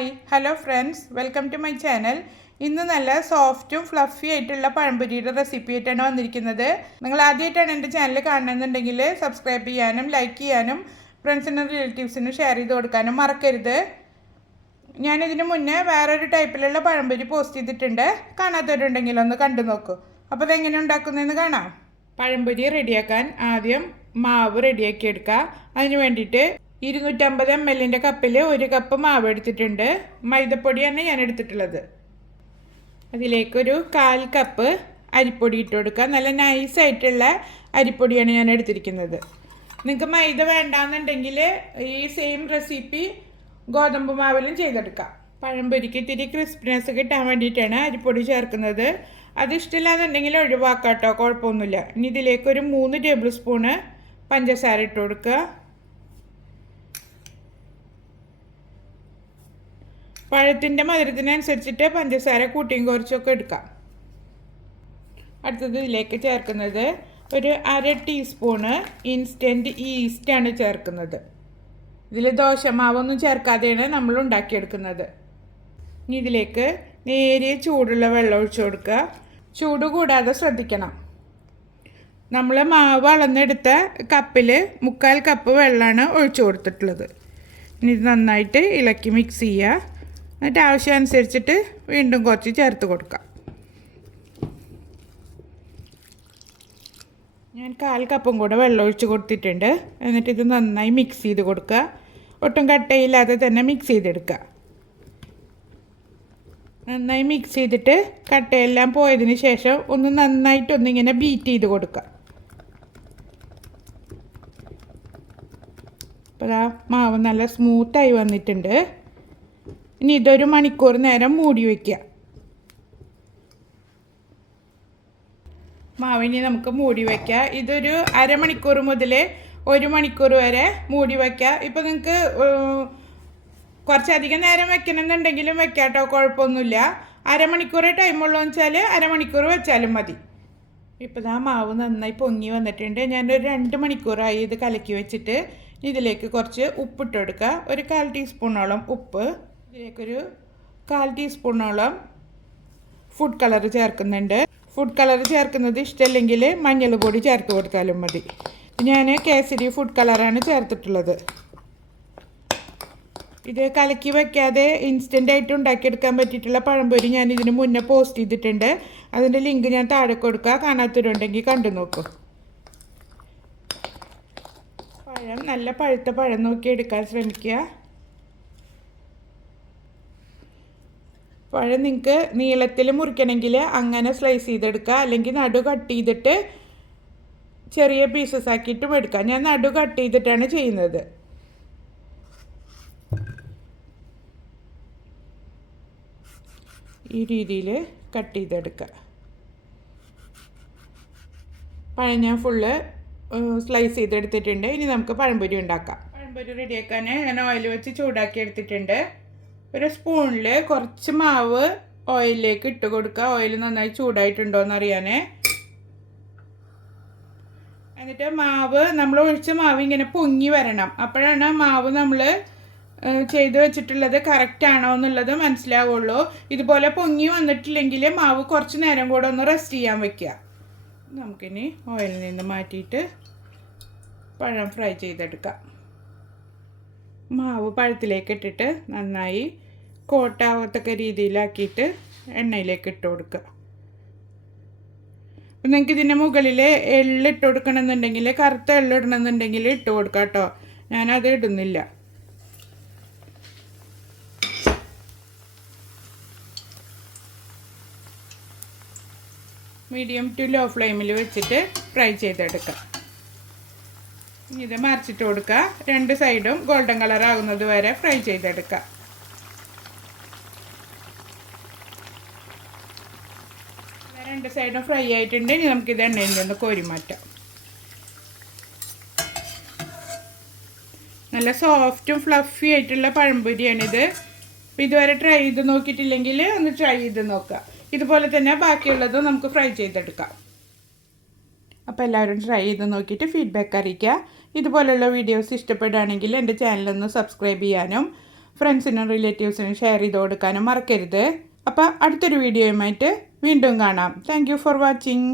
Hi. Hello friends. Welcome to my channel. ഇന്ന് നല്ല സോഫ്റ്റും fluffy ആയിട്ടുള്ള പഴംപൊരിയുടെ റെസിപ്പി ആയിട്ടാണ് വന്നിരിക്കുന്നത്. നിങ്ങൾ ആദ്യമായിട്ടാണ് എന്റെ ചാനൽ കാണണമെന്നുണ്ടെങ്കിൽ സബ്സ്ക്രൈബ് ചെയ്യാനും ലൈക്ക് ചെയ്യാനും ഫ്രണ്ട്സിനും റിലേറ്റീവ്സിനും ഷെയർ ചെയ്ത് കൊടുക്കാനും മറക്കരുത്. ഞാനിതിന് മുന്നേ വേറൊരു ടൈപ്പിലുള്ള പഴംപൊരി പോസ്റ്റ് ചെയ്തിട്ടുണ്ട്. കാണാത്തവരുണ്ടെങ്കിൽ ഒന്ന് കണ്ടു നോക്കൂ. അപ്പോൾ അതെങ്ങനെ ഉണ്ടാക്കുന്നതെന്ന് കാണാം. പഴംപൊരി റെഡിയാക്കാൻ ആദ്യം മാവ് റെഡിയാക്കി എടുക്കുക. അതിന് വേണ്ടിയിട്ട് ഇരുന്നൂറ്റമ്പത് എം എല്ലിന്റെ കപ്പിൽ ഒരു കപ്പ് മാവ് എടുത്തിട്ടുണ്ട്. മൈദപ്പൊടിയാണ് ഞാൻ എടുത്തിട്ടുള്ളത്. അതിലേക്കൊരു കാൽ കപ്പ് അരിപ്പൊടി ഇട്ട് കൊടുക്കുക. നല്ല നൈസായിട്ടുള്ള അരിപ്പൊടിയാണ് ഞാൻ എടുത്തിരിക്കുന്നത്. നിങ്ങൾക്ക് മൈദ വേണ്ടാന്നുണ്ടെങ്കിൽ ഈ സെയിം റെസിപ്പി ഗോതമ്പ് മാവിലും ചെയ്തെടുക്കാം. പഴംപൊരിക്ക് ഇത്തിരി ക്രിസ്പിനെസ് കിട്ടാൻ വേണ്ടിയിട്ടാണ് അരിപ്പൊടി ചേർക്കുന്നത്. അത് ഇഷ്ടമില്ലാന്നുണ്ടെങ്കിൽ ഒഴിവാക്കാം കേട്ടോ കുഴപ്പമൊന്നുമില്ല. ഇനി ഇതിലേക്കൊരു മൂന്ന് ടേബിൾ സ്പൂണ് പഞ്ചസാര ഇട്ട് കൊടുക്കുക. പഴത്തിന്റെ മധുരത്തിനനുസരിച്ചിട്ട് പഞ്ചസാര കൂട്ടിയും കുറച്ചൊക്കെ എടുക്കാം. അടുത്തത് ഇതിലേക്ക് ചേർക്കുന്നത് ഒരു അര ടീസ്പൂണ് ഇൻസ്റ്റന്റ് ഈസ്റ്റാണ് ചേർക്കുന്നത്. ഇതിൽ ദോശമാവൊന്നും ചേർക്കാതെയാണ് നമ്മൾ ഉണ്ടാക്കിയെടുക്കുന്നത്. ഇനി ഇതിലേക്ക് നേരിയ ചൂടുള്ള വെള്ളം ഒഴിച്ചു കൊടുക്കുക. ചൂട് കൂടാതെ ശ്രദ്ധിക്കണം. നമ്മൾ മാവ് അളന്നെടുത്ത കപ്പിൽ മുക്കാൽ കപ്പ് വെള്ളമാണ് ഒഴിച്ചു കൊടുത്തിട്ടുള്ളത്. ഇനി ഇത് നന്നായിട്ട് ഇളക്കി മിക്സ് ചെയ്യുക. എന്നിട്ട് ആവശ്യമനുസരിച്ചിട്ട് വീണ്ടും കുറച്ച് ചേർത്ത് കൊടുക്കാം. ഞാൻ കാൽ കപ്പും കൂടെ വെള്ളം ഒഴിച്ച് കൊടുത്തിട്ടുണ്ട്. എന്നിട്ട് ഇത് നന്നായി മിക്സ് ചെയ്ത് കൊടുക്കുക. ഒട്ടും കട്ടയില്ലാതെ തന്നെ മിക്സ് ചെയ്തെടുക്കുക. നന്നായി മിക്സ് ചെയ്തിട്ട് കട്ടയെല്ലാം പോയതിന് ശേഷം ഒന്ന് നന്നായിട്ടൊന്നിങ്ങനെ ബീറ്റ് ചെയ്ത് കൊടുക്കുക. അപ്പോൾ ആ മാവ് നല്ല സ്മൂത്തായി വന്നിട്ടുണ്ട്. ഇനി ഇതൊരു മണിക്കൂർ നേരം മൂടി വയ്ക്കുക മാവിനി നമുക്ക് മൂടി വയ്ക്കുക ഇതൊരു അരമണിക്കൂർ മുതൽ ഒരു മണിക്കൂർ വരെ മൂടി വയ്ക്കുക ഇപ്പോൾ നിങ്ങൾക്ക് കുറച്ചധികം നേരം വെക്കണമെന്നുണ്ടെങ്കിലും വെക്കാം കേട്ടോ കുഴപ്പമൊന്നുമില്ല. അരമണിക്കൂർ ടൈമുള്ളൂ വെച്ചാൽ അരമണിക്കൂർ വെച്ചാലും മതി. ഇപ്പോൾ ആ മാവ് നന്നായി പൊങ്ങി വന്നിട്ടുണ്ട്. ഞാനൊരു രണ്ട് മണിക്കൂറായി ഇത് കലക്കി വെച്ചിട്ട് ഇതിലേക്ക് കുറച്ച് ഉപ്പിട്ട് കൊടുക്കുക. ഒരു കാൽ ടീസ്പൂണോളം ഉപ്പ്. ഇതിലേക്കൊരു കാൽ ടീസ്പൂണോളം ഫുഡ് കളർ ചേർക്കുന്നുണ്ട്. ഫുഡ് കളർ ചേർക്കുന്നത് ഇഷ്ടമല്ലെങ്കിൽ മഞ്ഞൾ പൊടി ചേർത്ത് കൊടുത്താലും മതി. ഞാൻ കേസരി ഫുഡ് കളറാണ് ചേർത്തിട്ടുള്ളത്. ഇത് കലക്കി വയ്ക്കാതെ ഇൻസ്റ്റന്റ് ആയിട്ട് ഉണ്ടാക്കിയെടുക്കാൻ പറ്റിയിട്ടുള്ള പഴംപൊരി ഞാൻ ഇതിന് മുന്നേ പോസ്റ്റ് ചെയ്തിട്ടുണ്ട്. അതിന്റെ ലിങ്ക് ഞാൻ താഴെ കൊടുക്കുക കാണാത്തവരുണ്ടെങ്കിൽ കണ്ടു നോക്കൂ. പഴം നല്ല പഴുത്ത പഴം നോക്കി എടുക്കാൻ ശ്രമിക്കുക. പഴം നിങ്ങൾക്ക് നീളത്തിൽ മുറിക്കണമെങ്കിൽ അങ്ങനെ സ്ലൈസ് ചെയ്തെടുക്കുക. അല്ലെങ്കിൽ നടു കട്ട് ചെയ്തിട്ട് ചെറിയ പീസസ് ആക്കിയിട്ടും എടുക്കാം ഞാൻ നടു കട്ട് ചെയ്തിട്ടാണ് ചെയ്യുന്നത്. ഈ രീതിയിൽ കട്ട് ചെയ്തെടുക്കുക. പഴം ഞാൻ ഫുള്ള് സ്ലൈസ് ചെയ്തെടുത്തിട്ടുണ്ട്. ഇനി നമുക്ക് പഴംപൊരി ഉണ്ടാക്കാം. പഴംപൊരി റെഡിയാക്കാൻ ഞാൻ ഓയിൽ വെച്ച് ചൂടാക്കി എടുത്തിട്ടുണ്ട്. ഒരു സ്പൂണിൽ കുറച്ച് മാവ് ഓയിലിലേക്ക് ഇട്ട് കൊടുക്കുക. ഓയിൽ നന്നായി ചൂടായിട്ടുണ്ടോ എന്ന് അറിയാനേ എന്നിട്ട് മാവ് നമ്മൾ ഒഴിച്ച മാവ് ഇങ്ങനെ പൊങ്ങി വരണം. അപ്പോഴാണ് മാവ് നമ്മൾ ചെയ്ത് വെച്ചിട്ടുള്ളത് കറക്റ്റ് ആണോ എന്നുള്ളത് മനസ്സിലാവുള്ളൂ. ഇതുപോലെ പൊങ്ങി വന്നിട്ടില്ലെങ്കിൽ മാവ് കുറച്ച് നേരം കൂടെ ഒന്ന് റെസ്റ്റ് ചെയ്യാൻ വെക്കുക. നമുക്കിനി ഓയിലിൽ നിന്ന് മാറ്റിയിട്ട് പഴം ഫ്രൈ ചെയ്തെടുക്കാം. മാവ് പഴത്തിലേക്ക് ഇട്ടിട്ട് നന്നായി കോട്ടാവത്തക്ക രീതിയിലാക്കിയിട്ട് എണ്ണയിലേക്ക് ഇട്ട് കൊടുക്കുക. അപ്പം നിങ്ങൾക്ക് ഇതിന്റെ മുകളിൽ എള്ള് എള്ളിട്ട് കൊടുക്കണമെന്നുണ്ടെങ്കിൽ കറുത്ത എള്ളിടണമെന്നുണ്ടെങ്കിൽ ഇട്ട് കൊടുക്കാം കേട്ടോ. ഞാനത് ഇടുന്നില്ല. മീഡിയം ടു ലോ ഫ്ലെയിമിൽ വെച്ചിട്ട് ഫ്രൈ ചെയ്തെടുക്കാം. ഇത് മറിച്ചിട്ട് കൊടുക്കുക രണ്ട് സൈഡും ഗോൾഡൻ കളർ ആകുന്നത് വരെ ഫ്രൈ ചെയ്തെടുക്കുക രണ്ട് സൈഡും ഫ്രൈ ആയിട്ടുണ്ട്. ഇനി നമുക്കിത് എണ്ണയിൽ നിന്ന് കോരി മാറ്റാം നല്ല സോഫ്റ്റും ഫ്ലഫി ആയിട്ടുള്ള പഴംപൊരിയാണിത് അപ്പോൾ ഇതുവരെ ട്രൈ ചെയ്ത് നോക്കിയിട്ടില്ലെങ്കിൽ ഒന്ന് ട്രൈ ചെയ്ത് നോക്കുക ഇതുപോലെ തന്നെ ബാക്കിയുള്ളതും നമുക്ക് ഫ്രൈ ചെയ്തെടുക്കാം. അപ്പോൾ എല്ലാവരും ട്രൈ ചെയ്ത് നോക്കിയിട്ട് ഫീഡ്ബാക്ക് അറിയിക്കുക. ഇതുപോലുള്ള വീഡിയോസ് ഇഷ്ടപ്പെടുകയാണെങ്കിൽ എന്റെ ചാനലൊന്ന് സബ്സ്ക്രൈബ് ചെയ്യാനും ഫ്രണ്ട്സിനും റിലേറ്റീവ്സിനും ഷെയർ ചെയ്ത് കൊടുക്കാനും മറക്കരുത്. അപ്പോൾ അടുത്തൊരു വീഡിയോയുമായിട്ട് വീണ്ടും കാണാം. Thank for watching